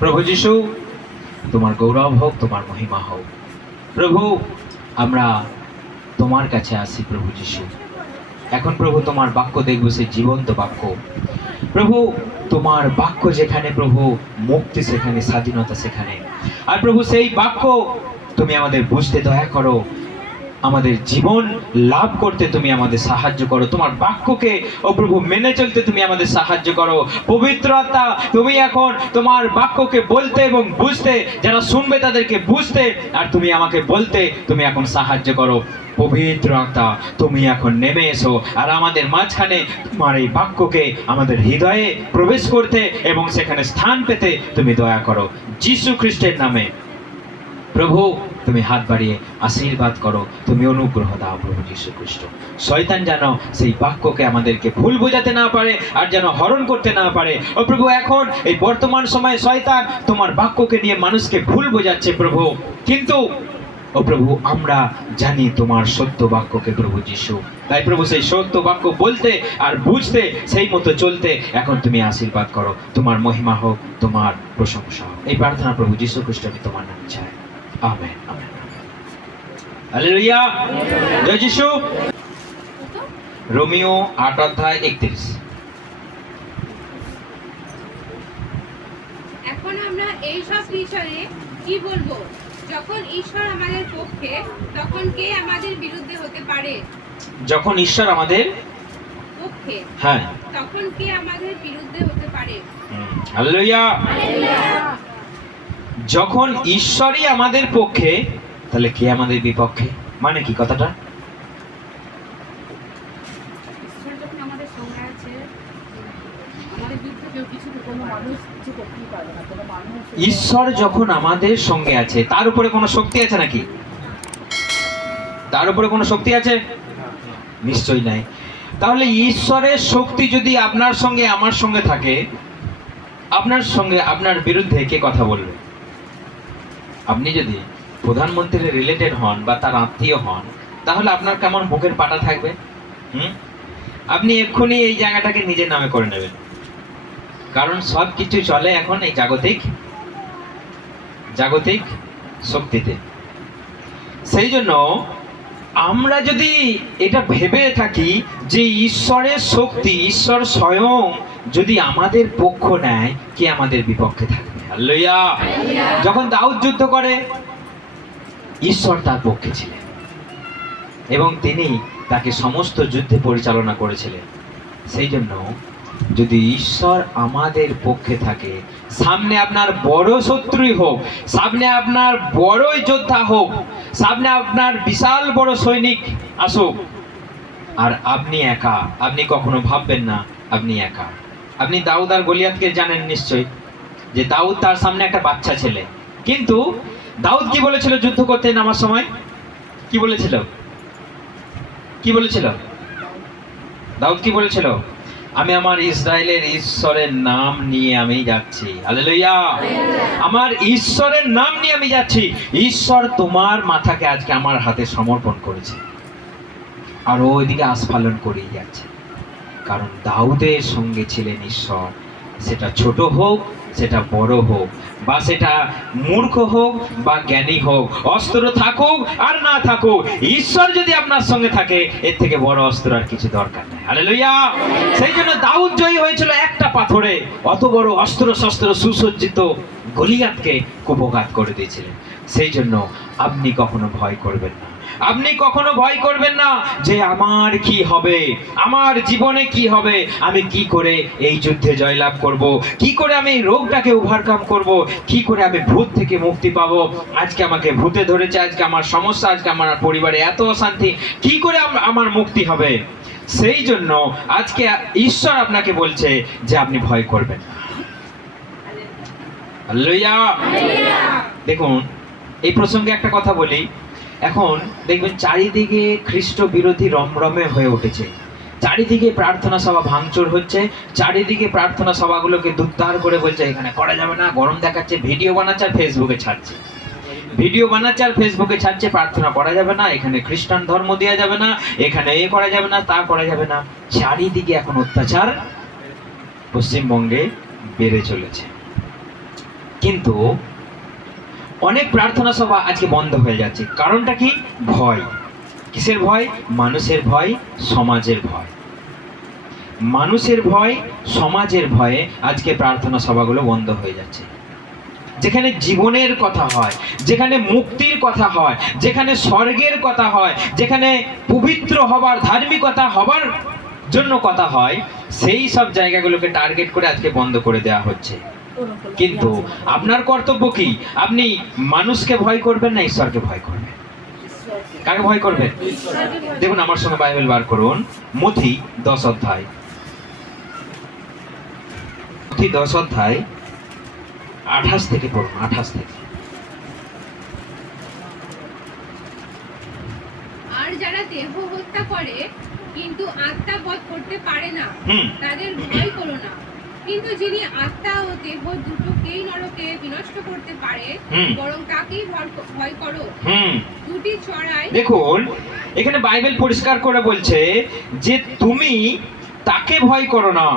প্রভু যিশু, তোমার গৌরব হোক, তোমার মহিমা হোক। প্রভু, আমরা তোমার কাছে আসি প্রভু যিশু। এখন প্রভু তোমার বাক্য দেখব, সেই জীবন্ত বাক্য। প্রভু, তোমার বাক্য যেখানে প্রভু মুক্তি, সেখানে স্বাধীনতা, সেখানে। আর প্রভু, সেই বাক্য তুমি আমাদের বুঝতে দয়া করো, আমাদের জীবন লাভ করতে তুমি আমাদের সাহায্য করো। তোমার বাক্যকে ও প্রভু মেনে চলতে তুমি আমাদের সাহায্য করো। পবিত্র আত্মা, তুমি এখন তোমার বাক্যকে বলতে এবং বুঝতে, যারা শুনবে তাদেরকে বুঝতে, আর তুমি আমাকে বলতে তুমি এখন সাহায্য করো। পবিত্র আত্মা, তুমি এখন নেমে এসো আর আমাদের মাঝখানে তোমার এই বাক্যকে আমাদের হৃদয়ে প্রবেশ করতে এবং সেখানে স্থান পেতে তুমি দয়া করো। যিশু খ্রিস্টের নামে প্রভু, তুমি হাত বাড়িয়ে আশীর্বাদ করো, তুমি অনুগ্রহ দাও প্রভু যীশু খ্রিস্ট। শয়তান যেন সেই বাক্যকে আমাদেরকে ভুল বোঝাতে না পারে, আর যেন হরণ করতে না পারে। ও প্রভু, এখন এই বর্তমান সময়ে শয়তান তোমার বাক্যকে নিয়ে মানুষকে ভুল বোঝাচ্ছে প্রভু, কিন্তু ও প্রভু আমরা জানি তোমার সত্য বাক্যকে প্রভু যীশু। তাই প্রভু, সেই সত্য বাক্য বলতে আর বুঝতে, সেই মতো চলতে এখন তুমি আশীর্বাদ করো। তোমার মহিমা হোক, তোমার প্রশংসা হোক। এই প্রার্থনা প্রভু যীশু খ্রিস্ট আমি তোমার নামে চাই। Amen, amen. হালেলুয়া, জয় যিশু। রোমিও 8:31। এখন আমরা এই সব বিষয়ে কি বলবো? যখন ঈশ্বর আমাদের পক্ষে, তখন কে আমাদের বিরুদ্ধে হতে পারে? যখন ঈশ্বর আমাদের পক্ষে, হ্যাঁ, তখন কে আমাদের বিরুদ্ধে হতে পারে? হালেলুয়া। যখন ঈশ্বরই আমাদের পক্ষে, তাহলে কে আমাদের বিপক্ষে? মানে কি কথাটা? ঈশ্বর যখন আমাদের সঙ্গে আছে, আমাদের বিরুদ্ধে কেউ কিছু, কোনো মানুষ কিছু করতেই পারবে না। কোনো মানুষ, ঈশ্বর যখন আমাদের সঙ্গে আছে, তার উপরে কোনো শক্তি আছে নাকি? তার উপরে কোনো শক্তি আছে? নিশ্চয়ই নাই। তাহলে ঈশ্বরের শক্তি যদি আপনার সঙ্গে আমার সঙ্গে থাকে, আপনার সঙ্গে আপনার বিরুদ্ধে কে কথা বলবে? আপনি যদি প্রধানমন্ত্রীর রিলেটেড হন বা তার আত্মীয় হন, তাহলে আপনার কেমন বুকের পাটা থাকবে? আপনি এক্ষুনি এই জায়গাটাকে নিজের নামে করে নেবেন, কারণ সব কিছু চলে এখন এই জাগতিক শক্তিতে। সেই জন্য আমরা যদি এটা ভেবে থাকি যে ঈশ্বরের শক্তি, ঈশ্বর স্বয়ং যদি আমাদের পক্ষ নেয়, কে আমাদের বিপক্ষে থাকবে? হালেলুয়া। যখন দাউদ যুদ্ধ করে, ঈশ্বর তার পক্ষে ছিলেন এবং তিনি তাকে সমস্ত যুদ্ধে পরিচালনা করেছিলেন। সেই জন্য যদি ঈশ্বর আমাদের পক্ষে থাকে, সামনে আপনার বড় শত্রুই হোক, সামনে আপনার বড়ই যোদ্ধা হোক, সামনে আপনার বিশাল বড় সৈনিক আসুক, আর আপনি একা, আপনি কখনো ভাববেন না আপনি একা। আপনি দাউদ আর গলিয়াতকে জানেন নিশ্চয়ই, যে দাউদ, তার সামনে একটা বাচ্চা ছেলে, কিন্তু দাউদ কি বলেছিল যুদ্ধ করতে নামার সময়? কি বলেছিল? দাউদ কি বলেছিল? আমি আমার ইসরায়েলের ঈশ্বরের নাম নিয়ে আমি যাচ্ছি। হালেলুয়া। আমার ঈশ্বরের নাম নিয়ে আমি যাচ্ছি। ঈশ্বর তোমার মাথাকে আজকে আমার হাতে সমর্পণ করেছে, আর ও ওইদিকে আস্ফালন করেই যাচ্ছে, কারণ দাউদের সঙ্গে ছিলেন ঈশ্বর। সেটা ছোট হোক, সেটা বড় হোক, বা সেটা মূর্খ হোক বা জ্ঞানী হোক, অস্ত্র থাকুক আর না থাকুক, ঈশ্বর যদি আপনার সঙ্গে থাকে, এর থেকে বড় অস্ত্র আর কিছু দরকার নেই। হালেলুয়া। সেই জন্য দাউদ জয়ী হয়েছিল একটা পাথরে, অত বড় অস্ত্র শস্ত্র সুসজ্জিত গলিয়াতকে কুপঘাত করে দিয়েছিলেন। সেই জন্য আপনি কখনো ভয় করবেন না। আপনি কখনো ভয় করবেন না যে আমার কি হবে, আমার জীবনে কি হবে, আমি কি করে এই যুদ্ধে জয়লাভ করব, কি করে আমি এই রোগটাকে ওভারকাম করব, কি করে আমি ভূত থেকে মুক্তি পাবো, আজকে আমাকে ভূতে ধরেছে, আজকে আমার সমস্যা, আজকে আমার পরিবারে এত অশান্তি, কি করে আমার মুক্তি হবে। সেই জন্য আজকে ঈশ্বর আপনাকে বলছে যে আপনি ভয় করবেন না। হালেলুয়া। দেখুন, এই প্রসঙ্গে একটা কথা বলি। এখন দেখবেন চারিদিকে খ্রিস্ট বিরোধী রমরমে হয়ে উঠেছে, চারিদিকে প্রার্থনা সভা ভাঙচুর হচ্ছে, চারিদিকে প্রার্থনা সভাগুলোকে দুর্দার করে বলছে এখানে করা যাবে না, গরম দেখাচ্ছে, ভিডিও বানাচ্ছে আর ফেসবুকে ছাড়ছে, প্রার্থনা করা যাবে না, এখানে খ্রিস্টান ধর্ম দেওয়া যাবে না, এখানে এ করা যাবে না, তা করা যাবে না। চারিদিকে এখন অত্যাচার পশ্চিমবঙ্গে বেড়ে চলেছে। কিন্তু অনেক প্রার্থনা সভা আজকে বন্ধ হয়ে যাচ্ছে, কারণটা কি? ভয়। কিসের ভয়? মানুষের ভয়, সমাজের ভয়। মানুষের ভয়, সমাজের ভয়ে আজকে প্রার্থনা সভাগুলো বন্ধ হয়ে যাচ্ছে। যেখানে জীবনের কথা হয়, যেখানে মুক্তির কথা হয়, যেখানে স্বর্গের কথা হয়, যেখানে পবিত্র হবার, ধার্মিকতা হবার জন্য কথা হয়, সেই সব জায়গাগুলোকে টার্গেট করে আজকে বন্ধ করে দেওয়া হচ্ছে। কিন্তু আপনার কর্তব্য কি? আপনি মানুষকে ভয় করবেন না ঈশ্বরকে ভয় করবেন? কাকে ভয় করবেন? দেখুন আমার সঙ্গে বাইবেল বার করুন, মথি 10 অধ্যায়। মথি 10 অধ্যায় 28 থেকে পড়ুন, 28 থেকে। আর যারা দেহ হত্যা করে কিন্তু আত্মা বধ করতে পারে না, হুম। তাদের ভয় করো না। কিন্তু যিনি আত্মা ও দেহ দুটোকেই নরকে বিনষ্ট করতে পারে, হুম। বরং তাকেই ভয় করো। দুটি চড়াই। দেখুন এখানে বাইবেল পরিষ্কার করে বলছে যে তুমি তাকে ভয় করো না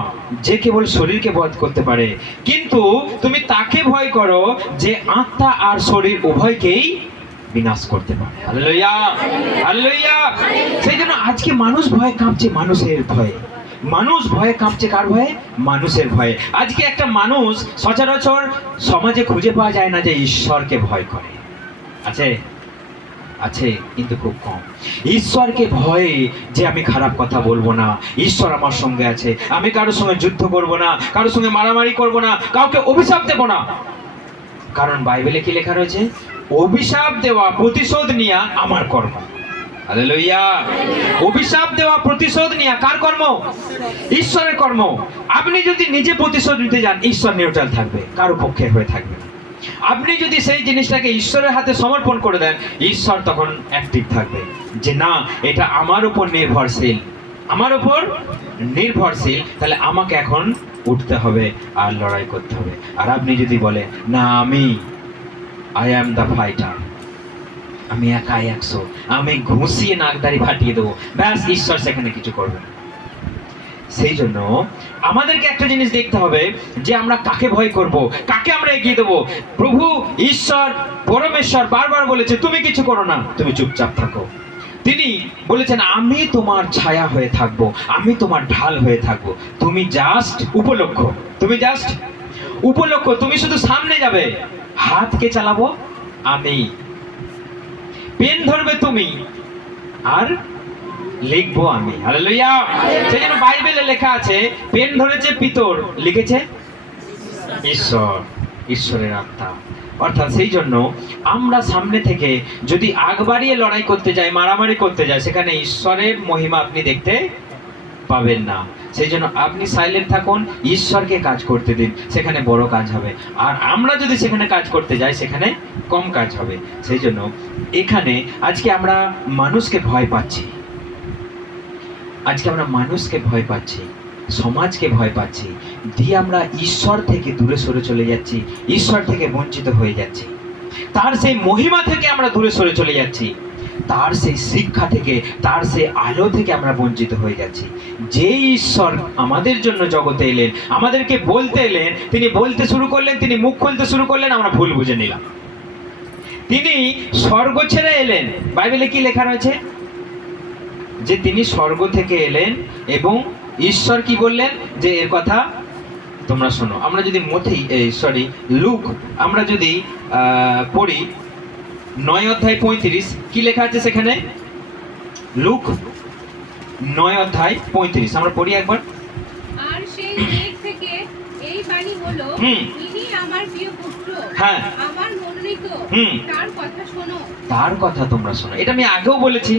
যে কেবল শরীরকে বধ করতে পারে, কিন্তু তুমি তাকে ভয় করো যে আত্মা আর শরীর উভয়কেই বিনাশ করতে পারে। Hallelujah, hallelujah. সেই জন্য আজকে মানুষ ভয়ে কাঁপছে, মানুষের ভয়ে। মানুষ ভয়ে কাঁপছে, কার ভয়ে? মানুষের ভয়ে। আজকে একটা মানুষ সচরাচর সমাজে খুঁজে পাওয়া যায় না যে ঈশ্বরকে ভয় করে। আছে? আছে, কিন্তু খুব কম। ঈশ্বরকে ভয়ে যে আমি খারাপ কথা বলবো না, ঈশ্বর আমার সঙ্গে আছে, আমি কারোর সঙ্গে যুদ্ধ করব না, কারোর সঙ্গে মারামারি করব না, কাউকে অভিশাপ দেব না। কারণ বাইবেলে কি লেখা রয়েছে? অভিশাপ দেওয়া, প্রতিশোধ নেওয়া আমার কর্ম। হালেলুয়া। অভিশাপ দেওয়া, প্রতিশোধ নেওয়া কার কর্ম? ঈশ্বরের কর্ম। আপনি যদি নিজে প্রতিশোধ নিতে যান, ঈশ্বর নিউট্রাল থাকবে, কারো পক্ষে হয়ে থাকবে না। আপনি যদি সেই জিনিসটাকে ঈশ্বরের হাতে সমর্পণ করে দেন, ঈশ্বর তখন অ্যাক্টিভ থাকবে যে না, এটা আমার উপর নির্ভরশীল, আমার উপর নির্ভরশীল, তাহলে আমাকে এখন উঠতে হবে আর লড়াই করতে হবে। আর আপনি যদি বলেন না, আমি আই অ্যাম দ্য ফাইটার, আমি একাই 100, আমি ঘুষিয়ে নাকদারি ফাটিয়ে দেবো, ব্যাস ঈশ্বর সেখানে কিছু করবে না। সেই জন্য আমাদেরকে একটা জিনিস দেখতে হবে যে আমরা কাকে ভয় করব, কাকে আমরা এগিয়ে দেবো। প্রভু ঈশ্বর পরমেশ্বর বারবার বলেছে তুমি কিছু করো না, তুমি চুপচাপ থাকো। তিনি বলেছেন আমি তোমার ছায়া হয়ে থাকবো, আমি তোমার ঢাল হয়ে থাকবো। তুমি জাস্ট উপলক্ষ, তুমি জাস্ট উপলক্ষ, তুমি শুধু সামনে যাবে। হাতকে চালাবো আমি, পেন ধরবে তুমি, আর লিখবো আমি। হালেলুয়া। সেই জন্য বাইবেলে লেখা আছে পেন ধরেছে পিতর, লিখেছে ঈশ্বর, ঈশ্বরের আত্মা। অর্থাৎ সেই জন্য আমরা সামনে থেকে যদি আগ বাড়িয়ে লড়াই করতে যাই, মারামারি করতে যাই, সেখানে ঈশ্বরের মহিমা আপনি দেখতে পাবেন না। সেই জন্য আপনি সাইলেন্ট থাকুন, ঈশ্বরকে কাজ করতে দিন, সেখানে বড় কাজ হবে। আর আমরা যদি সেখানে কাজ করতে যাই, সেখানে কম কাজ হবে। সেই জন্য এখানে আজকে আমরা মানুষকে ভয় পাচ্ছি, আজকে আমরা মানুষকে ভয় পাচ্ছি, সমাজকে ভয় পাচ্ছি, দিয়ে আমরা ঈশ্বর থেকে দূরে সরে চলে যাচ্ছি, ঈশ্বর থেকে বঞ্চিত হয়ে যাচ্ছি, তার সেই মহিমা থেকে আমরা দূরে সরে চলে যাচ্ছি, তার সেই শিক্ষা থেকে, তার সেই আলো থেকে আমরা বঞ্চিত হয়ে যাচ্ছি। যে ঈশ্বর আমাদের জন্য জগতে এলেন, আমাদেরকে বলতে এলেন, তিনি বলতে শুরু করলেন, তিনি মুখ খুলতে শুরু করলেন, আমরা ভুল বুঝে নিলাম। তিনি স্বর্গ ছেড়ে এলেন, বাইবেলে কি লেখা রয়েছে? যে তিনি স্বর্গ থেকে এলেন এবং ঈশ্বর কি বললেন যে এর কথা তোমরা শোনো। আমরা যদি লুক আমরা যদি পড়ি 9 অধ্যায় 35, কি লেখা আছে সেখানে? লুক 9 অধ্যায় 35 আমরা পড়ি একবার। আর সেই মেঘ থেকে এই বাণী হলো, ইনি আমার প্রিয় পুত্র, হ্যাঁ, আমার মনোনীত, তার কথা শোনো। তার কথা তোমরা শোনো। এটা আমি আগেও বলেছি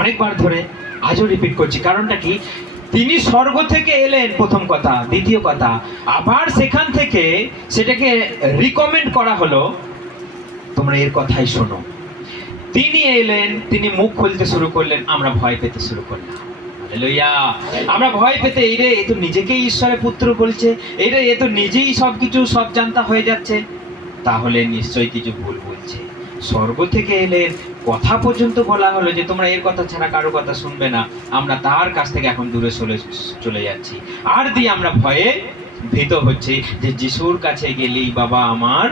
অনেকবার ধরে, আজও রিপিট করছি। কারণটা কি? তিনি স্বর্গ থেকে এলেন, প্রথম কথা। দ্বিতীয় কথা, আবার সেখান থেকে সেটাকে রিকমেন্ড করা হলো, তোমরা এর কথাই শোনো। তিনি এলেন, তিনি মুখ খুলতে শুরু করলেন, আমরা ভয় পেতে শুরু করলাম। হালেলুয়া। আমরা ভয় পেতে, এই রে এ তো নিজেকেই ঈশ্বরের পুত্র বলছে, এই রে এ তো নিজেই সবকিছু সব জানতা হয়ে যাচ্ছে, তাহলে নিশ্চয়ই কিছু ভুল বলছে। স্বর্গ থেকে এলেন, কথা পর্যন্ত বলা হলো যে তোমরা এর কথা ছাড়া কারো কথা শুনবে না, আমরা তার কাছ থেকে এখন দূরে চলে যাচ্ছি। আর দিয়ে আমরা ভয়ে ভীত হচ্ছি যে যিশুর কাছে গেলেই বাবা আমার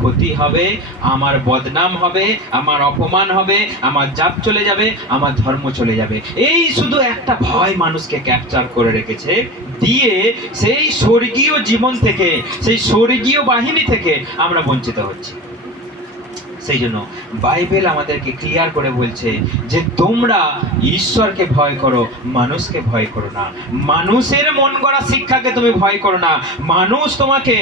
ক্ষতি হবে, আমার বদনাম হবে, আমার অপমান হবে, আমার জাত চলে যাবে, আমার ধর্ম চলে যাবে। এই শুধু একটা ভয় মানুষকে ক্যাপচার করে রেখেছে, দিয়ে সেই স্বর্গীয় জীবন থেকে, সেই স্বর্গীয় বাহিনী থেকে আমরা বঞ্চিত হচ্ছি। সেই জন্য বাইবেল আমাদেরকে ক্লিয়ার করে বলছে যে তোমরা ঈশ্বরকে ভয় করো, মানুষকে ভয় করো না। মানুষের মন গড়া শিক্ষাকে তুমি ভয় করো না। মানুষ তোমাকে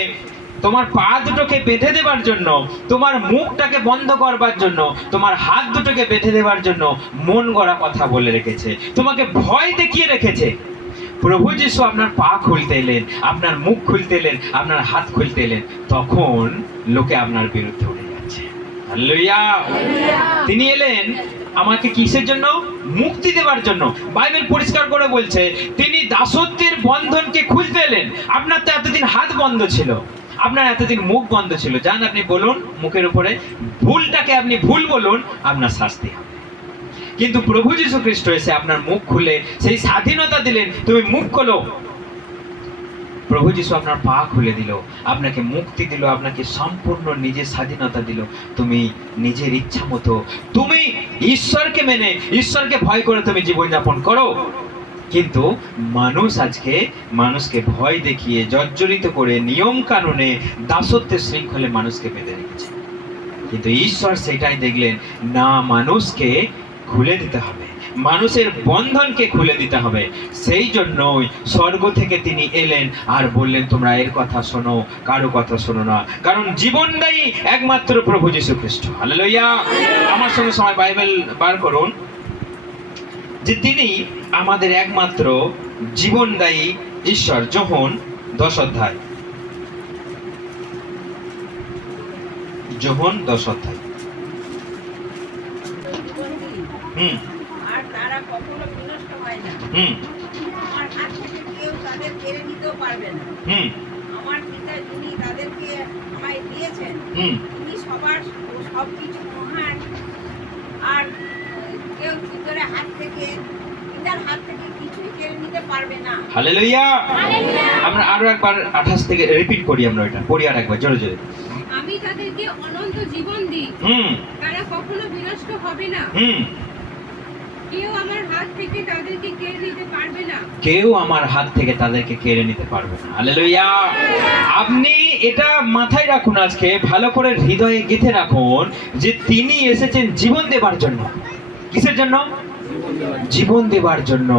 তোমার পা দুটোকে বেঁধে দেবার জন্য, তোমার মুখটাকে বন্ধ করবার জন্য, তোমার হাত দুটোকে বেঁধে দেবার জন্য মন গড়া কথা বলে রেখেছে, তোমাকে ভয় দেখিয়ে রেখেছে। প্রভু যিশু আপনার পা খুলতে এলেন, আপনার মুখ খুলতে এলেন, আপনার হাত খুলতে এলেন, তখন লোকে আপনার বিরুদ্ধে উঠে যাচ্ছে। হালেলুয়া! তিনি এলেন আমাকে কিসের জন্য? মুক্তি দেওয়ার জন্য। বাইবেল পরিষ্কার করে বলছে তিনি দাসত্বের বন্ধনকে খুলতে এলেন। আপনার তো এতদিন হাত বন্ধ ছিল, আপনার এতদিন মুখ বন্ধ ছিল। যান আপনি বলুন মুখের উপরে, ভুলটাকে আপনি ভুল বলুন, আপনার শাস্তি হবে। কিন্তু প্রভু যীশু খ্রিস্ট এসে আপনার মুখ খুলে সেই স্বাধীনতা দিলেন, তুমি মুখ খোলো। প্রভু যীশু আপনার পা খুলে দিল, আপনাকে মুক্তি দিল, আপনাকে সম্পূর্ণ নিজের স্বাধীনতা দিল। তুমি নিজের ইচ্ছা মতো তুমি ঈশ্বরকে মেনে, ঈশ্বরকে ভয় করে তুমি জীবনযাপন করো। কিন্তু মানুষ আজকে মানুষকে ভয় দেখিয়ে, জর্জরিত করে, নিয়ম কানুনে, দাসত্বের শৃঙ্খলে মানুষকে বেঁধে রেখেছে। কিন্তু ঈশ্বর সেটাই দেখলেন না, মানুষকে খুলে দিতে হবে, মানুষের বন্ধনকে খুলে দিতে হবে। সেই জন্যই স্বর্গ থেকে তিনি এলেন আর বললেন তোমরা এর কথা শোনো, কারো কথা শোনো না, কারণ জীবনদায়ী একমাত্র প্রভু যীশু খ্রিস্ট। হালেলুয়া! আমার সঙ্গে সময় বাইবেল বার করুন যে তিনি আমাদের একমাত্র জীবনদায়ী ঈশ্বর। যোহন 10 অধ্যায়, যোহন 10 অধ্যায়। আর তারা কখনো বিনষ্ট হয় না। আমার হাত থেকে কেউ তাদের কেড়ে নিতেও পারবে না। আমার পিতা যিনি তাদেরকে আমায় দিয়েছেন, তিনি সবকিছু মহান, আর কেউ পিতার হাত থেকে কিছুই কেড়ে নিতে পারবে না। হালেলুয়া! আমরা আরো একবার 28 থেকে রিপিট করি, আমরা এটা পড়ি আর একবার জোরে জোরে। আমি তাদেরকে অনন্ত জীবন দিই, তারা কখনো বিনষ্ট হবে না, কেউ আমার হাত থেকে তাদেরকে কেড়ে নিতে পারবে না। কেউ আমার হাত থেকে তাদেরকে কেড়ে নিতে পারবে না। হালেলুয়া! আপনি এটা মাথায় রাখুন, আজকে ভালো করে হৃদয়ে গেঁথে রাখুন যে তিনি এসেছেন জীবন দেবার জন্য। কিসের জন্য? জীবন দেবার জন্য।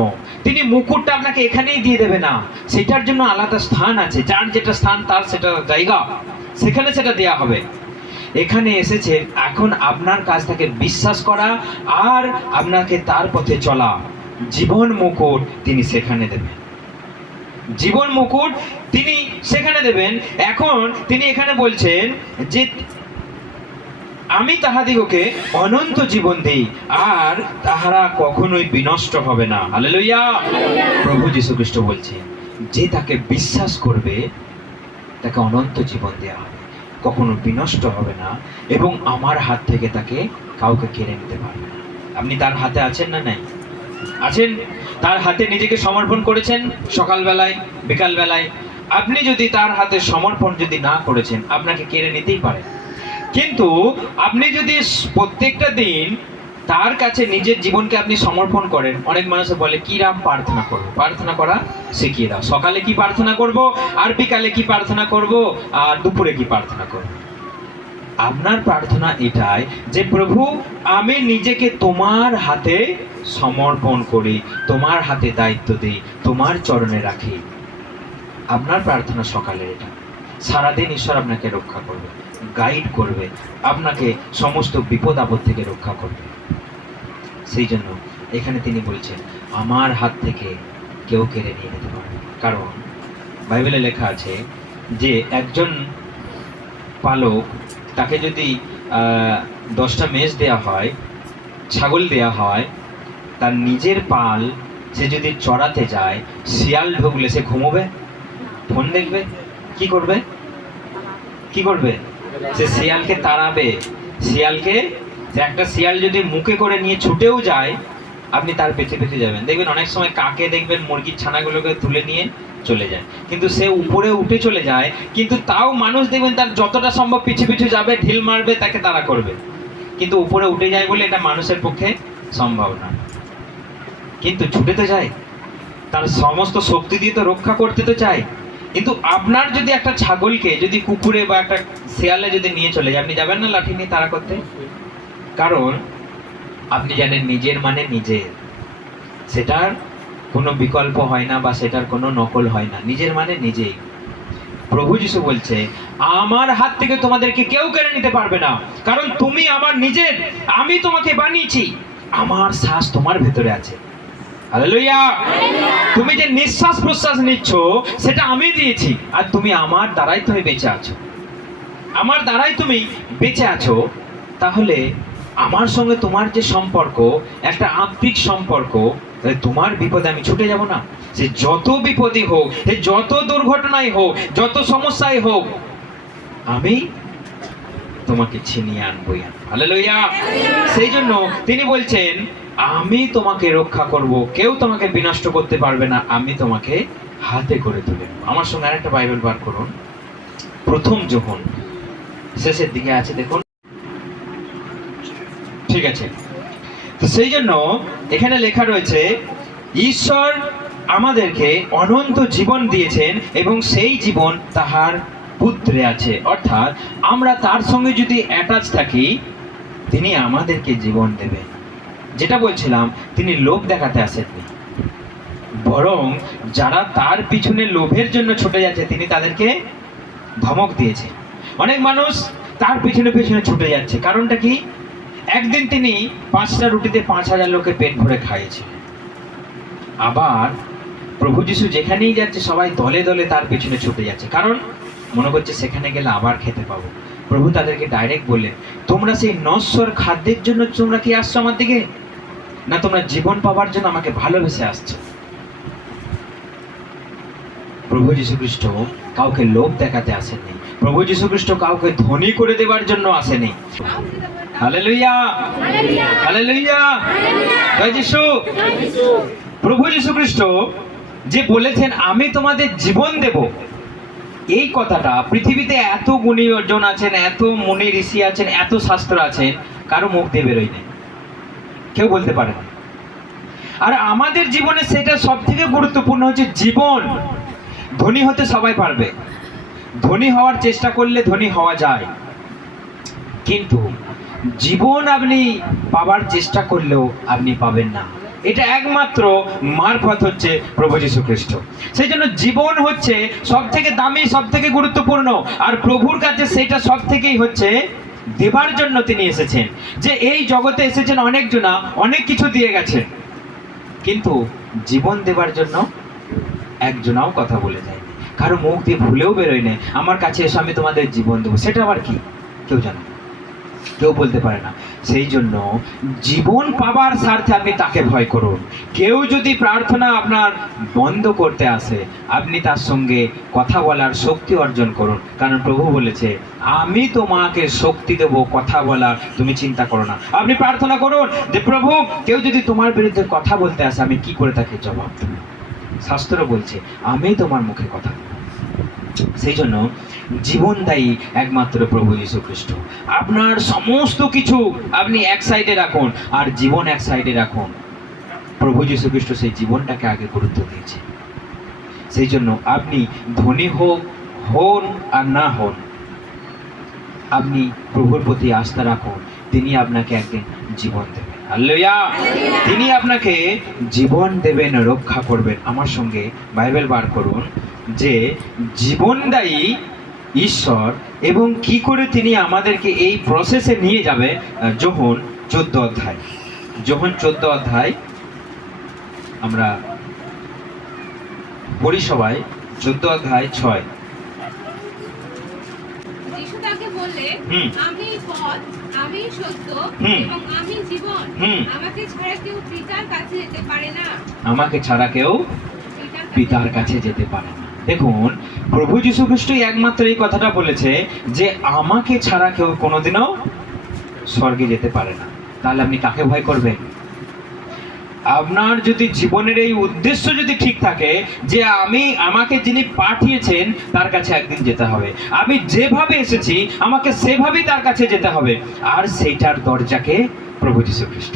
তিনি মুকুটটা আপনাকে এখানেই দিয়ে দেবে না, সেটার জন্য আলাদা স্থান আছে। যার যেটা স্থান তার সেটা জায়গা, সেখানে সেটা দেয়া হবে। এখানে এসেছে, এখন আপনার কাজ তাকে বিশ্বাস করা আর আপনাকে তার পথে চলা। জীবন মুকুট তিনি সেখানে দেবেন, জীবন মুকুট তিনি সেখানে দেবেন। এখন তিনি এখানে বলছেন যে আমি তাহাদিগকে অনন্ত জীবন দেই আর তাহারা কখনোই বিনষ্ট হবে না। হালেলুয়া! প্রভু যীশু খ্রিস্ট বলছেন যে তাকে বিশ্বাস করবে তাকে অনন্ত জীবন দেওয়া হবে, কখনো বিনষ্ট হবে না, এবং আমার হাত থেকে তাকে কাউকে কেড়ে নিতে পারবে না। আপনি তার হাতে আছেন না? নাই? আছেন? তার হাতে নিজেকে সমর্পণ করেছেন? সকালবেলায়, বিকালবেলায় আপনি যদি তার হাতে সমর্পণ যদি না করেছেন, আপনাকে কেড়ে নিতেই পারে। কিন্তু আপনি যদি প্রত্যেকটা দিন তার কাছে নিজের জীবনকে আপনি সমর্পণ করেন, অনেক মানুষ বলে কি রাম প্রার্থনা করবো, প্রার্থনা করা শিখিয়ে দাও। সকালে কি প্রার্থনা করব, আর বিকালে কি প্রার্থনা করব, আর দুপুরে কি প্রার্থনা করব। আপনার প্রার্থনা এটাই যে প্রভু আমি নিজেকে তোমার হাতে সমর্পণ করি, তোমার হাতে দায়িত্ব দিই, তোমার চরণে রাখি। আপনার প্রার্থনা সকালে এটা। সারাদিন ঈশ্বর আপনাকে রক্ষা করবে, গাইড করবে, আপনাকে সমস্ত বিপদ আপদ থেকে রক্ষা করবে। সেই জন্য এখানে তিনি বলছেন আমার হাত থেকে কেউ কেড়ে নিয়ে যেতে পারবে। কারণ বাইবেলে লেখা আছে যে একজন পালক, তাকে যদি 10টা মেষ দেয়া হয়, ছাগল দেয়া হয়, তার নিজের পাল সে যদি চড়াতে যায়, শিয়াল ঢুকলে সে ঘুমোবে? ফোন দেখবে? কি করবে? কি করবে? সে শিয়ালকে তাড়াবে। শিয়ালকে, একটা শিয়াল যদি মুখে করে নিয়ে ছুটেও যায়, আপনি তার পেছনে পেছনে যাবেন। দেখবেন অনেক সময় কাকে দেখবেন মুরগির ছানাগুলোকে তুলে নিয়ে চলে যায়, কিন্তু সে উপরে উঠে চলে যায়, কিন্তু তাও মানুষ দেখবেন তার যতটা সম্ভব পিছু পিছু যাবে, ঢিল মারবে, তাকে তাড়া করবে, কিন্তু উপরে উঠে যায় বলে এটা মানুষের পক্ষে সম্ভব না। কিন্তু ছুটে তো যায়, তার সমস্ত শক্তি দিয়ে তো রক্ষা করতে তো চায়। কিন্তু আপনার যদি একটা ছাগলকে যদি কুকুরে বা একটা শেয়ালে যদি নিয়ে চলে যায়, আপনি যাবেন না লাঠি নিয়ে তাড়া করতে? কারণ আপনি জানেন নিজের মানে নিজের, সেটার কোনো বিকল্প হয় না বা সেটার কোনো নকল হয় না, নিজের মানে নিজেই। প্রভু যিশু বলছে, আমার হাত থেকে তোমাদেরকে কেউ কেড়ে নিতে পারবে না, কারণ তুমি আমার নিজের, আমি তোমাকে বানিয়েছি, আমার শ্বাস তোমার ভেতরে আছে। হালেলুয়া! তুমি যে নিঃশ্বাস প্রশ্বাস নিচ্ছ সেটা আমি দিয়েছি, আর তুমি আমার দ্বারাই তুমি বেঁচে আছো, আমার দ্বারাই তুমি বেঁচে আছো। তাহলে আমার সঙ্গে তোমার যে সম্পর্ক, একটা আত্মিক সম্পর্ক, তাহলে তোমার বিপদে আমি ছুটে যাব না? সে যত বিপদই হোক, সে যত দুর্ঘটনাই হোক, যত সমস্যাই হোক, আমি তোমাকে ছিনিয়ে আনবই। হালেলুয়া! সেই জন্য তিনি বলছেন, আমি তোমাকে রক্ষা করব, কেউ তোমাকে বিনষ্ট করতে পারবে না, আমি তোমাকে হাতে করে তুলে নেব। আমার সঙ্গে আরেকটা বাইবেল বার করুন, প্রথম যোহন শেষের দিকে আছে, দেখুন। ঠিক আছে, তো সেই জন্য এখানে লেখা রয়েছে, ঈশ্বর আমাদেরকে অনন্ত জীবন দিয়েছেন এবং সেই জীবন তাহার পুত্রে আছে, অর্থাৎ আমরা তার সঙ্গে যদি অ্যাটাচ থাকি, তিনি আমাদেরকে জীবন দেবেন। যেটা বলছিলাম, তিনি লোভ দেখাতে আসেননি, বরং যারা তার পিছনে লোভের জন্য ছুটে যাচ্ছে তিনি তাদেরকে ধমক দিয়েছে। অনেক মানুষ তার পিছনে পিছনে ছুটে যাচ্ছে, কারণটা কি? একদিন তিনি 5টা রুটিতে 5,000 লোকের পেট ভরে খাইয়েছিলেন। আবার প্রভু যিশু যেখানেই যাচ্ছে সবাই দলে দলে তার পিছনে ছুটে যাচ্ছে, কারণ মনে করছে সেখানে গেলে আবার খেতে পাবো। প্রভু তাদেরকে ডাইরেক্ট বললেন, তোমরা সেই নশ্বর খাদ্যের জন্য তোমরা কি আসছো আমার দিকে, না তোমরা জীবন পাবার জন্য আমাকে ভালোবেসে আসছো? প্রভু যীশু খ্রিস্ট কাউকে লোভ দেখাতে আসেননি, প্রভু যীশু খ্রিস্ট কাউকে ধনী করে দেওয়ার জন্য আসেনি। হালেলুয়া! হালেলুয়া! জয় যিশু! প্রভু যীশু খ্রিস্ট যে বলেছেন আমি তোমাদের জীবন দেব, এই কথাটা পৃথিবীতে এত গুণীজন আছেন, এত মুনি ঋষি আছেন, এত শাস্ত্র আছেন, কারো মুখ দিয়ে বেরোয় না, কেউ বলতে পারে না। আর আমাদের জীবনে সেটা সব থেকে গুরুত্বপূর্ণ হচ্ছে জীবন। ধনী হতে সবাই পারবে, ধনী হওয়ার চেষ্টা করলে ধনী হওয়া যায়, কিন্তু জীবন আপনি পাবার চেষ্টা করলেও আপনি পাবেন না। এটা একমাত্র মারফত হচ্ছে প্রভু যীশু খ্রিস্ট। সেই জন্য জীবন হচ্ছে সব থেকে দামি, সব থেকে গুরুত্বপূর্ণ, আর প্রভুর কাছে সেটা সব থেকেই হচ্ছে দেবার জন্য তিনি এসেছেন। যে এই জগতে এসেছেন অনেকজনা অনেক কিছু দিয়ে গেছেন, কিন্তু জীবন দেবার জন্য একজনাও কথা বলে যায়নি, কারো মুখ দিয়ে ভুলেও বেরোয় না, আমার কাছে এসে আমি তোমাদের জীবন দেবো। সেটা আবার কি? কেউ জানে, কেউ বলতে পারে না। সেই জন্য জীবন পাবার স্বার্থে আপনি তাকে ভয় করুন। কেউ যদি প্রার্থনা আপনার বন্ধ করতে আসে, আপনি তার সঙ্গে কথা বলার শক্তি অর্জন করুন, কারণ প্রভু বলেছে আমি তোমাকে শক্তি দেবো কথা বলার, তুমি চিন্তা করো না। আপনি প্রার্থনা করুন যে প্রভু, কেউ যদি তোমার বিরুদ্ধে কথা বলতে আসে, আমি কি করে তাকে জবাব দেব? শাস্ত্র বলছে আমি তোমার মুখে কথা দেব। সেই জন্য জীবনদায়ী একমাত্র প্রভু যীশু খ্রিস্ট। আপনার সমস্ত কিছু আপনি এক সাইডে রাখুন, আর জীবন এক সাইডে রাখুন। প্রভু যীশু খ্রিস্ট সেই জীবনটাকে আগে গুরুত্ব দিয়েছে। সেই জন্য আপনি ধনী হন আর না হন, আপনি প্রভুর প্রতি আস্থা রাখুন, তিনি আপনাকে একদিন জীবন দেবেন। হালেলুয়া! তিনি আপনাকে জীবন দেবেন, রক্ষা করবেন। আমার সঙ্গে বাইবেল বার করুন যে জীবনদায়ী ঈশ্বর এবং কি করে তিনি আমাদেরকে এই প্রসেসে নিয়ে যাবে। যোহন 14 অধ্যায়, যোহন 14 অধ্যায় আমরা পড়ি সবাই। 14 অধ্যায় 6। যিশু তাকে বললে, আমি পথ, আমি সত্য এবং আমি জীবন, আমাকে ছাড়া কেউ পিতার কাছে যেতে পারে না। আমাকে ছাড়া কেউ পিতার কাছে যেতে পারে না। দেখুন, প্রভু যীশু খ্রিস্টই একমাত্র এই কথাটা বলেছে যে আমাকে ছাড়া কেউ কোনোদিনও স্বর্গে যেতে পারে না। তাহলে আপনি কাকে ভয় করবেন? আপনার যদি জীবনের এই উদ্দেশ্য যদি ঠিক থাকে যে আমাকে যিনি পাঠিয়েছেন তার কাছে একদিন যেতে হবে, আমি যেভাবে এসেছি আমাকে সেভাবেই তার কাছে যেতে হবে, আর সেইটার দরজাকে প্রভু যীশু খ্রিস্ট,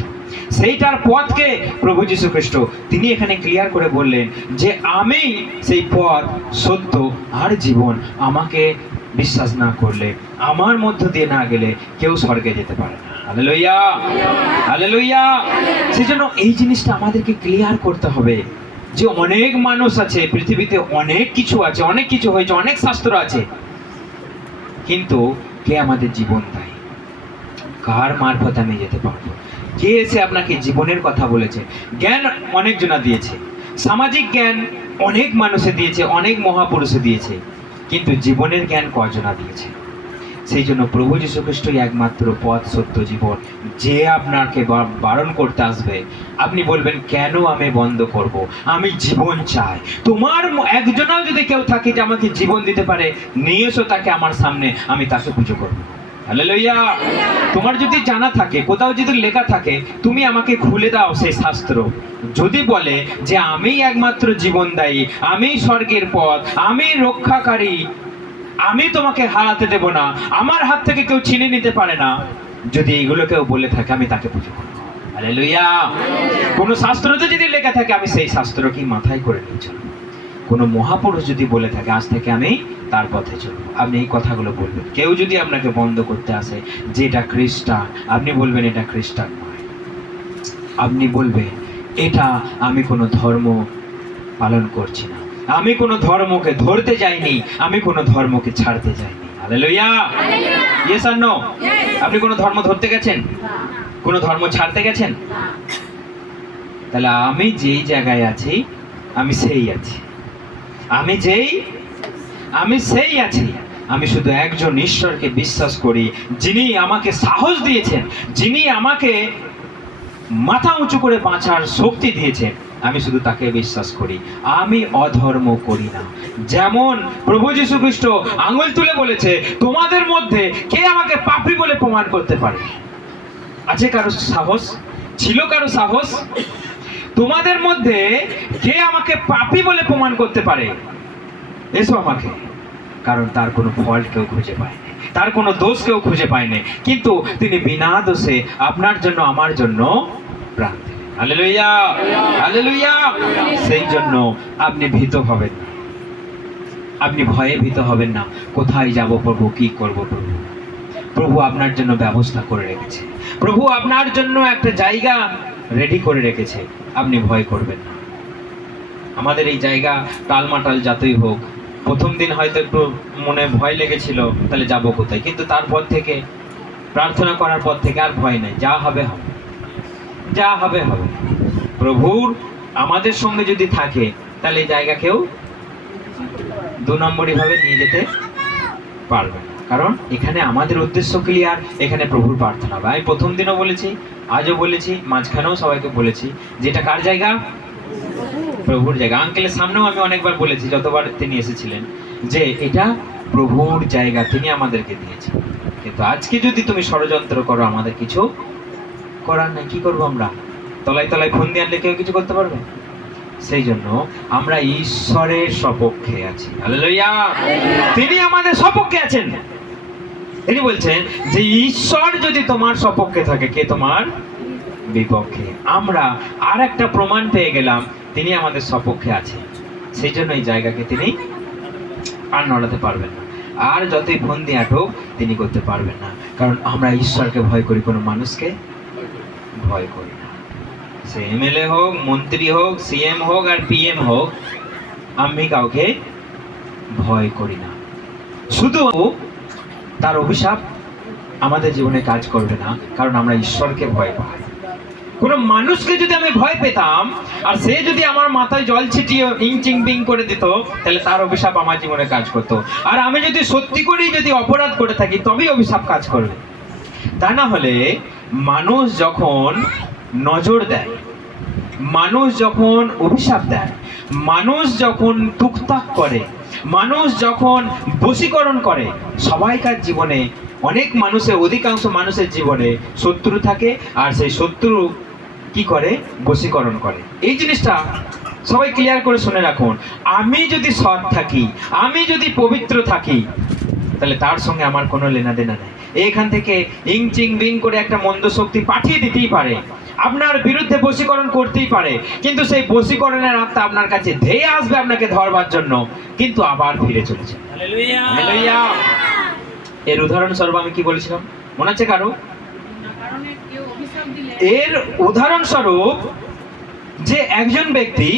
সেইটার পথকে প্রভু যীশু খ্রিস্ট তিনি এখানে ক্লিয়ার করে বললেন যে আমি সেই পথ, সত্য আর জীবন, আমাকে বিশ্বাস না করলে, আমার মধ্য দিয়ে না গেলে কেউ স্বর্গে যেতে পারে না। Hallelujah, hallelujah. সেজন্য এই জিনিসটা আমাদেরকে ক্লিয়ার করতে হবে যে অনেক মানুষ আছে পৃথিবীতে, অনেক কিছু আছে, অনেক কিছু হয়েছে, অনেক শাস্ত্র আছে, কিন্তু কে আমাদের জীবন দেয়? কার মারফত আমি যেতে পারবো? কে এসে আপনাকে জীবনের কথা বলেছে? জ্ঞান অনেকজনা দিয়েছে, সামাজিক জ্ঞান অনেক মানুষে দিয়েছে, অনেক মহাপুরুষে দিয়েছে, কিন্তু জীবনের জ্ঞান কজনা দিয়েছে? সেই জন্য প্রভু যীশু খ্রিস্টই একমাত্র পথ, সত্য, জীবন। যে আপনাকে বারণ করতে আসবে, আপনি বলবেন কেন আমি বন্ধ করব? আমি জীবন চাই। তোমার একজনও যদি কেউ থাকে যে আমাকে জীবন দিতে পারে, নিয়ে এসো তাকে আমার সামনে, আমি তাকে পুজো করবো। হালেলুয়া। তোমার যদি জানা থাকে, কোথাও যদি লেখা থাকে, তুমি আমাকে খুলে দাও সেই শাস্ত্র, যদি বলে যে আমি একমাত্র জীবনদায়ী, আমি স্বর্গের পথ, আমি রক্ষাকারী, আমি তোমাকে হারাতে দেব না, আমার হাত থেকে কেউ ছিনে নিতে পারে না, যদি এইগুলো কেউ বলে থাকে, আমি তাকে পুজো করব। হালেলুয়া। কোন শাস্ত্রতে যদি লেখা থাকে, আমি সেই শাস্ত্রকে মাথায় করে নিয়ে চলবো। কোনো মহাপুরুষ যদি বলে থাকে, আজ থেকে আমি তার পথে চলবো, আপনি এই কথাগুলো বলবেন। কেউ যদি আপনাকে বন্ধ করতে আসে যে এটা খ্রিস্টান, আপনি বলবেন এটা খ্রিস্টান নয়। আপনি বলবেন এটা আমি কোনো ধর্ম পালন করছি না, আমি কোনো ধর্মকে ধরতে যাইনি, আমি কোনো ধর্মকে ছাড়তে যাইনি। হালেলুয়া। ইয়েস আর নো? আপনি কোনো ধর্ম ধরতে গেছেন? কোনো ধর্ম ছাড়তে গেছেন? তাহলে আমি যেই জায়গায় আছি, আমি সেই আছি, আমি সেই আছি। আমি শুধু একজন ঈশ্বরকে বিশ্বাস করি, যিনি আমাকে সাহস দিয়েছেন, যিনি আমাকে মাথা উঁচু করে বাঁচার শক্তি দিয়েছেন, আমি শুধু তাকে বিশ্বাস করি। আমি অধর্ম করি না। যেমন প্রভু যীশু খ্রিস্ট আঙুল তুলে বলেছে, তোমাদের মধ্যে কে আমাকে পাপী বলে প্রমাণ করতে পারে? আছে কারো সাহস? ছিল কারো সাহস? তোমাদের মধ্যে কে আমাকে পাপী বলে প্রমাণ করতে পারে? এসো আমাকে। কারণ তার কোনো ফল্ট কেউ খুঁজে পায়নি, তার কোনো দোষ কেউ খুঁজে পায়নি, কিন্তু তিনি বিনা দোষে আপনার জন্য, আমার জন্য প্রাণ দিলেন। Hallelujah, hallelujah. সেই জন্য আপনি ভীত হবেন না, আপনি ভয়ে ভীত হবেন না। কোথায় যাব প্রভু, কি করব প্রভু? প্রভু আপনার জন্য ব্যবস্থা করে রেখেছে, প্রভু আপনার জন্য একটা জায়গা রেডি করে রেখেছে, আপনি ভয় করবেন না। আমাদের এই জায়গা টালমাটাল যতই হোক, প্রথম দিন হয়তো একটু মনে ভয় লেগেছিল, তাহলে যাব কোথায়, কিন্তু তারপর থেকে, প্রার্থনা করার পর থেকে আর ভয় নেই, যা হবে হবে, যা হবে হবে। প্রভুর আমাদের সঙ্গে যদি থাকে, তাহলে এই জায়গা কেউ দু নম্বরই ভাবে নিয়ে যেতে পারবে না। কারণ এখানে আমাদের উদ্দেশ্য ক্লিয়ার, এখানে প্রভুর প্রার্থনা হবে। আমি প্রথম দিনও বলেছি, আজও বলেছি, মাঝখানেও সবাইকে বলেছি, যেটা কার জায়গা? প্রভুর জায়গা। আঙ্কেলের সামনেও আমি অনেকবার বলেছি, যতবার তিনি এসেছিলেন, যে এটা প্রভুর জায়গা, তিনি আমাদেরকে দিয়েছেন। কিন্তু আজকে যদি তুমি ষড়যন্ত্র করো, আমাদের কিছু করার নেই। কি করবো আমরা? তলায় তলায় ফোন দিয়ে আনলে কেউ কিছু করতে পারবে? সেই জন্য আমরা ঈশ্বরের সপক্ষে আছি। হালেলুয়া। তিনি আমাদের সপক্ষে আছেন। তিনি বলছেন যে ঈশ্বর যদি তোমার সপক্ষে থাকে, কে তোমার বিপক্ষে? আমরা আর একটা প্রমাণ পেয়ে গেলাম, তিনি আমাদের সপক্ষে আছেন। সেই জন্য এই জায়গাকে তিনি আর নড়াতে পারবেন না, আর যতই ফোন দিয়ে আটক তিনি করতে পারবেন না। কারণ আমরা ঈশ্বরকে ভয় করি, কোনো মানুষকে ভয় করি না। সে এমএলএ হোক, মন্ত্রী হোক, সিএম হোক আর পিএম হোক, আমি কাউকে ভয় করি না। শুধু তার অভিশাপ আমাদের জীবনে কাজ করবে না, কারণ আমরা ঈশ্বরকে ভয় পাই। কোনো মানুষকে যদি আমি ভয় পেতাম, আর সে যদি আমার মাথায় জল ছিটিয়ে ইং বিং করে দিত, তাহলে তার অভিশাপ আমার জীবনে কাজ করতো। আর আমি যদি সত্যি করেই যদি অপরাধ করে থাকি, তবেই অভিশাপ কাজ করবে। তা না হলে মানুষ যখন নজর দেয়, মানুষ যখন অভিশাপ দেয়, মানুষ যখন টুকটাক করে, মানুষ যখন বশীকরণ করে, সবাইকার জীবনে, অনেক মানুষের, অধিকাংশ মানুষের জীবনে শত্রু থাকে। আর সেই শত্রু কি করে? বশীকরণ করে। এই জিনিসটা সবাই ক্লিয়ার করে শুনে রাখুন। আমি যদি সৎ থাকি, আমি যদি পবিত্র থাকি, তাহলে তার সঙ্গে আমার কোনো লেনাদেনা নেই। এখান থেকে ইং চিং বিং করে একটা মন্দ শক্তি পাঠিয়ে দিতেই পারে, আপনার বিরুদ্ধে বশীকরণ করতেই পারে, কিন্তু সেই বশীকরণের আত্মা আপনার কাছে ধেয়ে আসবে আপনাকে ধরবার জন্য, কিন্তু আবার ফিরে চলেছে। হালেলুয়া। এর উদাহরণস্বরূপ আমি কি বলেছিলাম মনে আছে কারো? এর উদাহরণস্বরূপ যে একজন ব্যক্তি,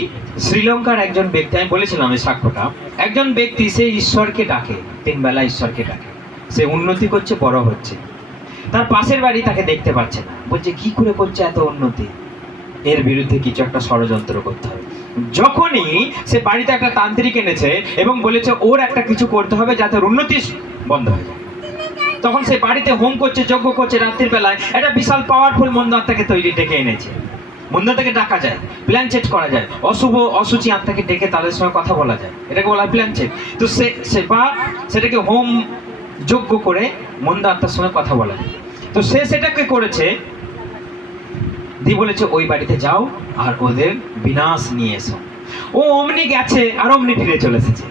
শ্রীলঙ্কার একজন ব্যক্তি, আমি বলেছিলাম এই সাক্ষ্যটা, একজন ব্যক্তি সে ঈশ্বরকে ডাকে, 3 বেলা ঈশ্বরকে ডাকে, সে উন্নতি করছে, বড় হচ্ছে, তার পাশের বাড়ি তাকে দেখতে পাচ্ছে না, বলছে কি করে করছে এত উন্নতি, এর বিরুদ্ধে কিছু একটা ষড়যন্ত্র করতে হবে। যখনই সে বাড়িতে একটা তান্ত্রিক এনেছে এবং বলেছে ওর একটা কিছু করতে হবে যাতে ওর উন্নতি বন্ধ হয়ে যায়, তখন সে বাড়িতে হোম করছে, যজ্ঞ করছে, রাত্রির বেলায় একটা বিশাল পাওয়ারফুল মন্দ আত্মাকে তৈরি ডেকে এনেছে। মন্দ আত্মাকে ডাকা যায়, প্ল্যান চেট করা যায়, অশুভ অসুচি আত্মাকে ডেকে তাদের সঙ্গে কথা বলা যায়, এটাকে বলা হয় প্ল্যান চেট। তো সেটাকে হোম যজ্ঞ করে মন্দ আত্মার সঙ্গে কথা বলা যায়। তো সে সেটাকে করেছে, দিয়ে বলেছে ওই বাড়িতে যাও আর ওদের বিনাশ নিয়ে এসো। ও অমনি গেছে আর অমনি ফিরে চলে এসেছে,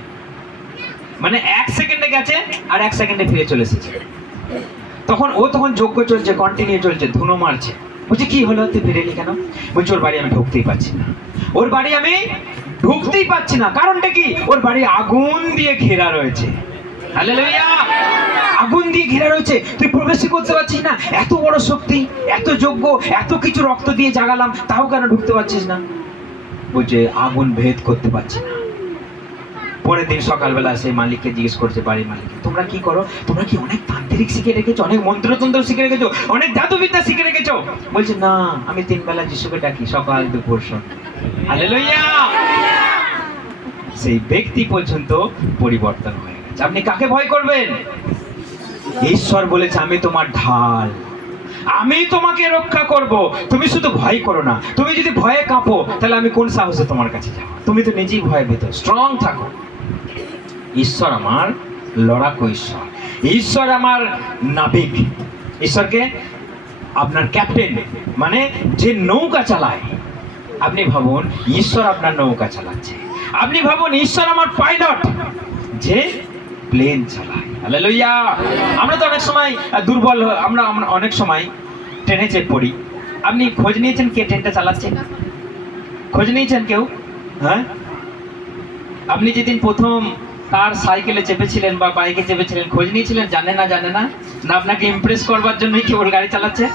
মানে 1 সেকেন্ডে গেছে আর 1 সেকেন্ডে ফিরে চলে এসেছে। তখন যজ্ঞ চলছে, কন্টিনিউ চলছে, ধুনো মারছে, বলছে কি হলো তুই ফিরে এলি কেন? বলছে ওর বাড়ি আমি ঢুকতেই পারছি না, ওর বাড়ি আমি ঢুকতেই পারছি না। কারণটা কি? ওর বাড়ি আগুন দিয়ে ঘেরা রয়েছে। হালেলুয়া। আগুন দিয়ে ঘেরা রয়েছে, তুই প্রবেশই করতে পারছিস না। এত বড় শক্তি, এত যজ্ঞ, এত কিছু রক্ত দিয়ে জাগালাম, তাও কেন ঢুকতে পারছিস না? বলছে আগুন ভেদ করতে পারছি না। পরের দিন সকালবেলা সেই মালিককে জিজ্ঞেস করছে, বাড়ির মালিক, তোমরা কি করো? তোমরা কি অনেক তান্ত্রিক শিখে রেখেছো, অনেক মন্ত্রতন্ত্র শিখে রেখেছো, অনেক জাদুবিদ্যা শিখে রেখেছো? বলছে না, আমি 3 বেলা যিশুকে ডাকি, সকাল দুপুর সন্ধ্যা। হালেলুয়া। সেই ব্যক্তি পর্যন্ত পরিবর্তন হয়ে গেছে। আপনি কাকে ভয় করবেন? ঈশ্বর বলেছে আমি তোমার ঢাল, আমি তোমাকে রক্ষা করব, তুমি শুধু ভয় করো না। তুমি যদি ভয়ে কাঁপো তাহলে আমি কোন সাহসে তোমার কাছে যাব? তুমি তো নিজেই ভয়ের ভেতর। স্ট্রং থাকো। ঈশ্বর আমার লড়াকু ঈশ্বর, ঈশ্বর আমার নাবিক, ঈশ্বরকে আপনার ক্যাপ্টেন, মানে যে নৌকা চালায়। আপনি ভাবুন ঈশ্বর আপনার নৌকা চালাচ্ছে, আপনি ভাবুন ঈশ্বর আমার পাইলট যে প্লেন চালায়। হালেলুয়া। আমরা তো অনেক সময় দুর্বল, আমরা অনেক সময় ট্রেনে চেক করি। আপনি খোঁজ নিয়েছেন কে ট্রেনটা চালাচ্ছে? খোঁজ নিয়েছেন কেউ? হ্যাঁ, আপনি যেদিন প্রথম কার সাইকেলে চেপেছিলেন বা বাইকে চেপেছিলেন, খোঁজ নিয়েছিলেন জানে না না আপনাকে ইমপ্রেস করবার জন্যই কেবল গাড়ি চালাচ্ছে?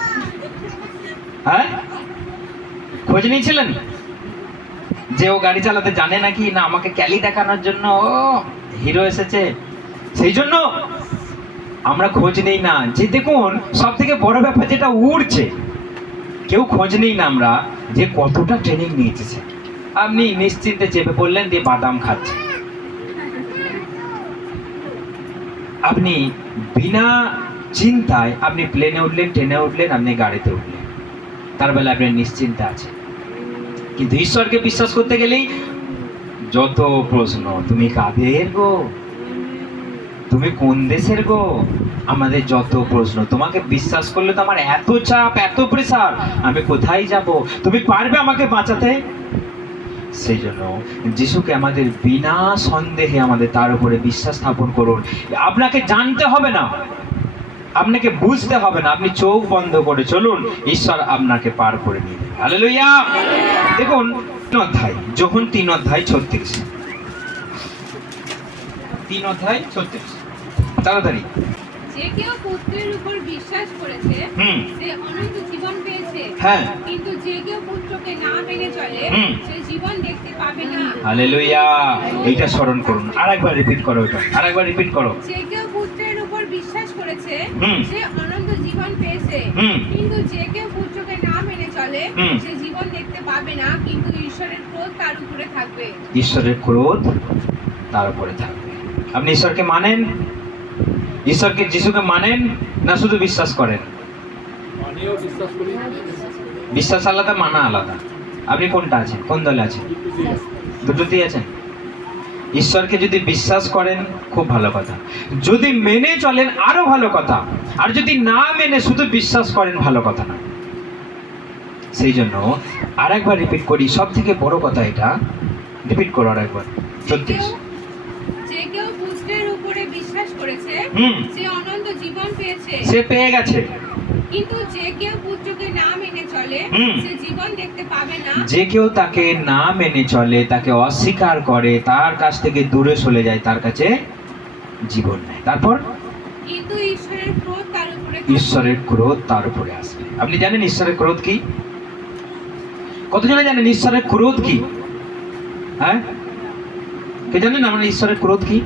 হ্যাঁ, খোঁজ নিয়েছিলেন যে ও গাড়ি চালাতে জানে নাকি, না আমাকে ক্যালি দেখানোর জন্য ও হিরো এসেছে সেই জন্য আমরা খোঁজ নেই না। যে দেখুন সব থেকে বড় ব্যাপার যেটা উড়ছে, কেউ খোঁজ নেই না আমরা যে কতটা ট্রেনিং নিয়েছে। আপনি নিশ্চিন্তে চেপে পড়লেন, দিয়ে বাদাম খাচ্ছে। আপনি বিনা চিন্তায় আপনি প্লেনে উঠলেন, ট্রেনে উঠলেন, আপনি গাড়িতে উঠলেন, তার বেলা আপনি নিশ্চিন্তে আছেন। কিন্তু ঈশ্বরকে বিশ্বাস করতে গেলেই যত প্রশ্ন, তুমি কাদের গো, তুমি কোন দেশের গো, আমাদের যত প্রশ্ন। তোমাকে বিশ্বাস করলে তো আমার এত চাপ, এত প্রেসার, আমি কোথায় যাব? তুমি পারবে আমাকে বাঁচাতে? সেই জন্য যিশুকে আমাদের বিনা সন্দেহে আমাদের তার উপরে বিশ্বাস স্থাপন করুন। আপনাকে জানতে হবে না, আপনাকে বুঝতে হবে না, আপনি চোখ বন্ধ করে চলুন, ঈশ্বর আপনাকে পার করে নিবে। হালেলুয়া। দেখুন 3 অধ্যায়, যোহন 3 অধ্যায় 36, 3 অধ্যায় 36, তাড়াতাড়ি। যে কেউ পুত্রের উপর বিশ্বাস করেছে সে অনন্ত জীবন পেয়েছে, হ্যাঁ, কিন্তু যে কেউ পুত্রকে না মেনে চলে সে জীবন দেখতে পাবে না। হালেলুয়া। এইটা স্মরণ করুন, আরেকবার রিপিট করো, এটা আরেকবার রিপিট করো। যে কেউ পুত্রের উপর বিশ্বাস করেছে সে অনন্ত জীবন পেয়েছে, কিন্তু যে কেউ পুত্রকে না মেনে চলে সে জীবন দেখতে পাবে না, কিন্তু ঈশ্বরের ক্রোধ তার উপরে থাকবে। ঈশ্বরের ক্রোধ তার উপরে থাকবে। আপনি ঈশ্বরকে মানেন? ঈশ্বরকে, যিশুকে মানেন না শুধু বিশ্বাস করেন? বিশ্বাস আলাদা, মানা আলাদা। আপনি কোনটা আছেন, কোন দলে আছেন? দুটোতেই আছেন। ঈশ্বরকে যদি বিশ্বাস করেন খুব ভালো কথা, যদি মেনে চলেন আরো ভালো কথা, আর যদি না মেনে শুধু বিশ্বাস করেন ভালো কথা না। সেই জন্য আরেকবার রিপিট করি, সব থেকে বড় কথা এটা, রিপিট করো আরেকবার। 34। যে কেউ পুত্রের উপরে বিশ্বাস করেছে সে অনন্ত জীবন পেয়েছে, সে পেয়ে গেছে। কিন্তু যে কেউ পুত্রকে না মেনে চলে সে জীবন দেখতে পাবে না। যে কেউ তাকে না মেনে চলে, তাকে অস্বীকার করে, তার কাছ থেকে দূরে চলে যায়, তার কাছে জীবন নেই। তারপর কিন্তু ঈশ্বরের ক্রোধ তার উপরে ঈশ্বরের ক্রোধ তার উপরে আসবে। আপনি জানেন ঈশ্বরের ক্রোধ কি? কতজনে জানেন ঈশ্বরের ক্রোধ কি? হ্যাঁ, কে জানেন আমরা ঈশ্বরের ক্রোধ কি?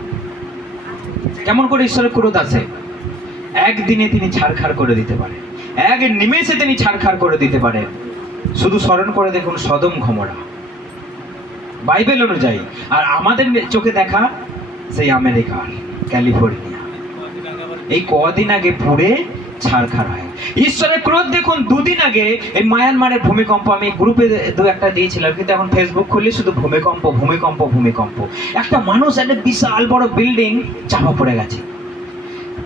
কেমন করে ঈশ্বরের ক্রোধ আছে? একদিনে তিনি ছাড়খাড় করে দিতে পারেন, এক নিমেষে তিনি ছাড়খাড় করে দিতে পারেন। শুধু স্মরণ করে দেখুন সদম গমোরা, বাইবেল অনুযায়ী। আর আমাদের চোখে দেখা সেই আমেরিকার ক্যালিফোর্নিয়া এই কদিন আগে পুড়ে ছাড়খাড় হয়। ঈশ্বরের ক্রোধ দেখুন, দুদিন আগে এই মায়ানমারের ভূমিকম্প, আমি গ্রুপে দু একটা দিয়েছিলাম, কিন্তু এখন ফেসবুক খুললে শুধু ভূমিকম্প ভূমিকম্প ভূমিকম্প। একটা মানুষ একটা বিশাল বড় বিল্ডিং চাপা পড়ে গেছে,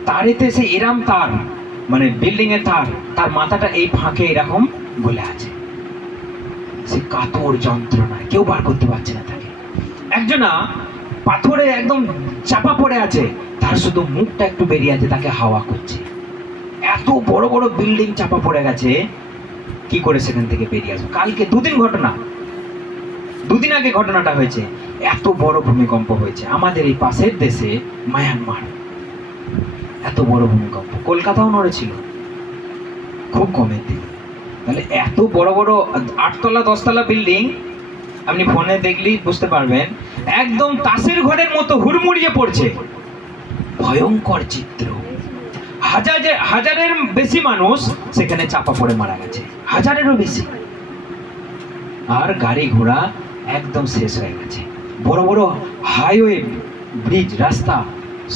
তারেতে সে এরাম তার, মানে বিল্ডিং এর তার, তার মাথাটা এই ফাঁকে এরকম গলে আছে। সে কাতর যন্ত্রণায় কেউ বার করতে পারছে না তাকে। একজনা পাথরে একদম চাপা পড়ে আছে, তার শুধু মুখটা একটু বেরিয়ে আছে, তাকে হাওয়া করছে। এত বড় বড় বিল্ডিং চাপা পড়ে গেছে, কি করে সেখান থেকে বেরিয়ে আসবে? কালকে দুদিন আগে ঘটনাটা হয়েছে। এত বড় ভূমিকম্প হয়েছে আমাদের এই পাশের দেশে মায়ানমার, এত বড় ভূমিকম্প। কলকাতাও নড়েছিল খুব কমের দিকে। তাহলে এত বড় বড় 8 তলা 10 তলা বিল্ডিং, আপনি ফোনে দেখলেই বুঝতে পারবেন, একদম তাসের ঘরের মতো হুড়মুড়িয়ে পড়ছে। ভয়ঙ্কর চিত্র। হাজারের বেশি মানুষ সেখানে চাপা পড়ে মারা গেছে, হাজারেরও বেশি। আর গাড়ি ঘোড়া একদম শেষ হয়ে গেছে। বড় বড় হাইওয়ে, ব্রিজ, রাস্তা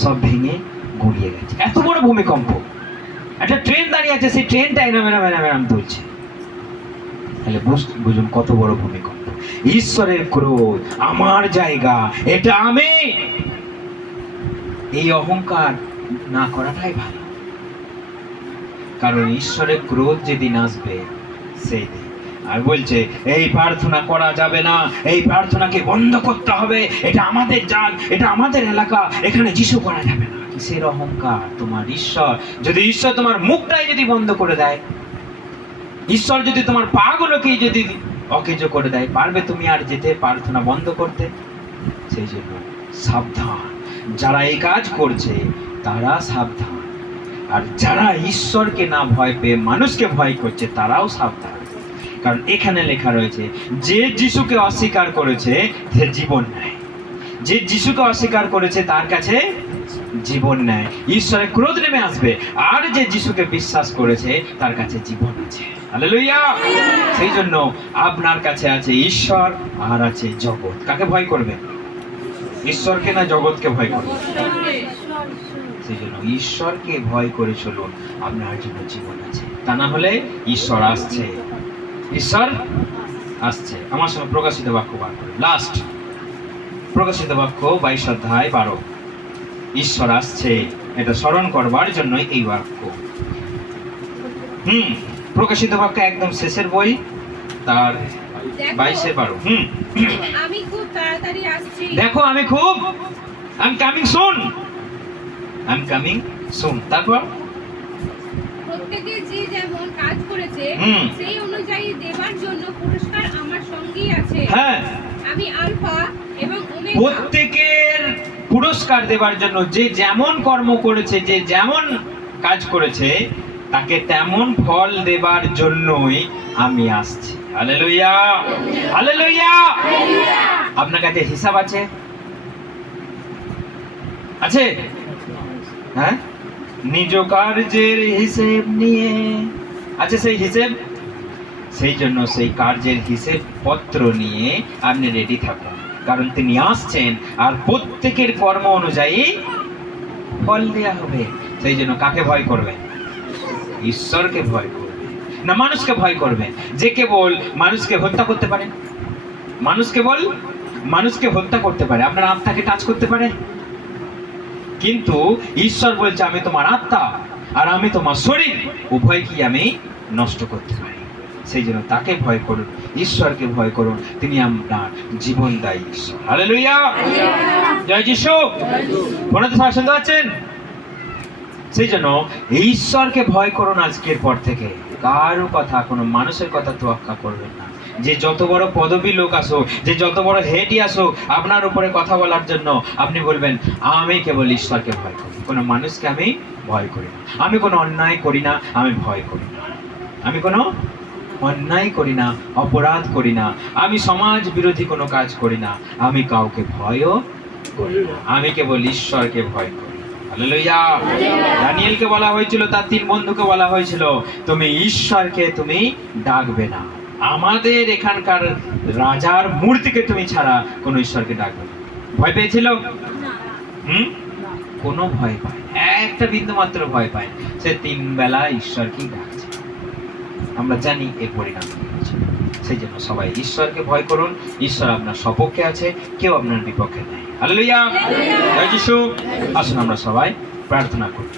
সব ভেঙে গুড়িয়ে গেছে। এত বড় ভূমিকম্প। একটা ট্রেন দাঁড়িয়ে আছে, সেই ট্রেনটা এরাম তুলছে। তাহলে বুঝুন কত বড় ভূমিকম্প। ঈশ্বরের ক্রোধ, আমার জায়গা, এটা আমি, এই অহংকার না করাটাই ভালো। কারণ ঈশ্বরের ক্রোধ যেদিন আসবে সেই দিন। আর বলছে এই প্রার্থনা করা যাবে না, এই প্রার্থনাকে বন্ধ করতে হবে, এটা আমাদের জাত, এটা আমাদের এলাকা, এখানে যিশু করা যাবে না। কিসের অহংকার? তোমার ঈশ্বর ঈশ্বর তোমার মুখটাই যদি বন্ধ করে দেয়, ঈশ্বর যদি তোমার পাগুলোকেই যদি অকেজো করে দেয়, পারবে তুমি আর যেতে প্রার্থনা বন্ধ করতে? সেই জন্য সাবধান, যারা এই কাজ করছে তারা সাবধান। আর যারা ঈশ্বরকে না ভয় পেয়ে মানুষকে ভয় করছে তারাও সাবধান। কারণ এখানে লেখা রয়েছে, যে যিশুকে অস্বীকার করেছে সে জীবন নেয়। যে যিশুকে অস্বীকার করেছে তার কাছে জীবন নেয়। ঈশ্বরের ক্রোধ নেমে আসবে। আর যে যিশুকে বিশ্বাস করেছে তার কাছে জীবন আছে। হালেলুয়া। সেই জন্য আপনার কাছে আছে ঈশ্বর আর আছে জগৎ। কাকে ভয় করবে? ঈশ্বরকে না জগৎকে ভয় করবে? সেই জন্য ঈশ্বরকে ভয় করে চলুন, আপনার জন্য জীবন আছে। তা না হলে ঈশ্বর আসছে, ঈশ্বর আসছে। আমার সঙ্গে প্রকাশিত বাক্য বার করে, লাস্ট প্রকাশিত বাক্য 22 অধ্যায় 12। ঈশ্বর আসছে, এটা স্মরণ করবার জন্য এই বাক্য। প্রকাশিত বাক্য একদম শেষের বই, তার 22-12। আমি খুব তাড়াতাড়ি আসছি। দেখো আমি কামিং সুন। তারপর প্রত্যেকে যে যেমন কাজ করেছে সেই অনুযায়ী দেবার জন্য পুরস্কার আমার সঙ্গেই আছে। হ্যাঁ, আমি আলফা এবং ওমেগা। প্রত্যেকের পুরস্কার দেবার জন্য, যে যেমন কর্ম করেছে, যে যেমন কাজ করেছে, তাকে তেমন ফল দেবার জন্যই আমি আসছি। Hallelujah, hallelujah. আপনার কাছে হিসাব আছে? আছে? হ্যাঁ, নিজ কার্যের হিসেব নিয়ে আছে সেই হিসেব। সেই জন্য সেই কার্যের হিসেব পত্র নিয়ে আপনি রেডি থাকুন, কারণ তিনি আসছেন আর প্রত্যেকের কর্ম অনুযায়ী ফল দেয়া হবে। সেই জন্য কাকে ভয় করবেন? ঈশ্বরকে ভয় করবেন না মানুষকে ভয় করবেন, যে কেবল মানুষকে হত্যা করতে পারে। মানুষকে হত্যা করতে পারে, আপনার আত্মাকে টাচ করতে পারে। কিন্তু ঈশ্বর বলছে আমি তোমার আত্মা আর আমি তোমার শরীর উভয়কেই আমি নষ্ট করতে পারি। সেই জন্য তাকে ভয় করুন, ঈশ্বরকে ভয় করুন, তিনি আপনার জীবনদায়ী ঈশ্বর। হালেলুয়া, জয় যিশু। ফোনেতে সবাই শুনতে পাচ্ছেন? সেই জন্য ঈশ্বরকে ভয় করুন আজকের পর থেকে। কারো কথা, কোনো মানুষের কথা তোয়াক্কা করবেন না। যে যত বড় পদবী লোক আসুক, যে যত বড় হেডই আসুক, আপনার উপরে কথা বলার জন্য আপনি বলবেন আমি কেবল ঈশ্বরকে ভয় করি, কোনো মানুষকে আমি ভয় করি না, আমি কোনো অন্যায় করি না, আমি ভয় করি না, আমি কোনো অন্যায় করি না, অপরাধ করি না, আমি সমাজ বিরোধী কোনো কাজ করি না, আমি কাউকে ভয়ও করি না, আমি কেবল ঈশ্বরকে ভয় করি। হালেলুয়া। দানিয়েলকে বলা হয়েছিল, তার 3 বন্ধুকে বলা হয়েছিল, তুমি ঈশ্বরকে তুমি ডাকবে না, আমাদের এখানকার রাজার মূর্তিকে তুমি ছাড়া কোনো ঈশ্বরকে ডাকবে না। ভয় পেয়েছিল? কোনো ভয় পায় না, একটা বিন্দু মাত্র ভয় পায় না। সে 3 বেলা ঈশ্বরকেই ডাকছে। আমরা জানি এর পরিণাম কি হচ্ছে। সেই জন্য সবাই ঈশ্বরকে ভয় করুন। ঈশ্বর আপনার সপক্ষে আছে, কেউ আপনার বিপক্ষে নেই। হালেলুয়া, জয় যিশু। আসুন আমরা সবাই প্রার্থনা করি।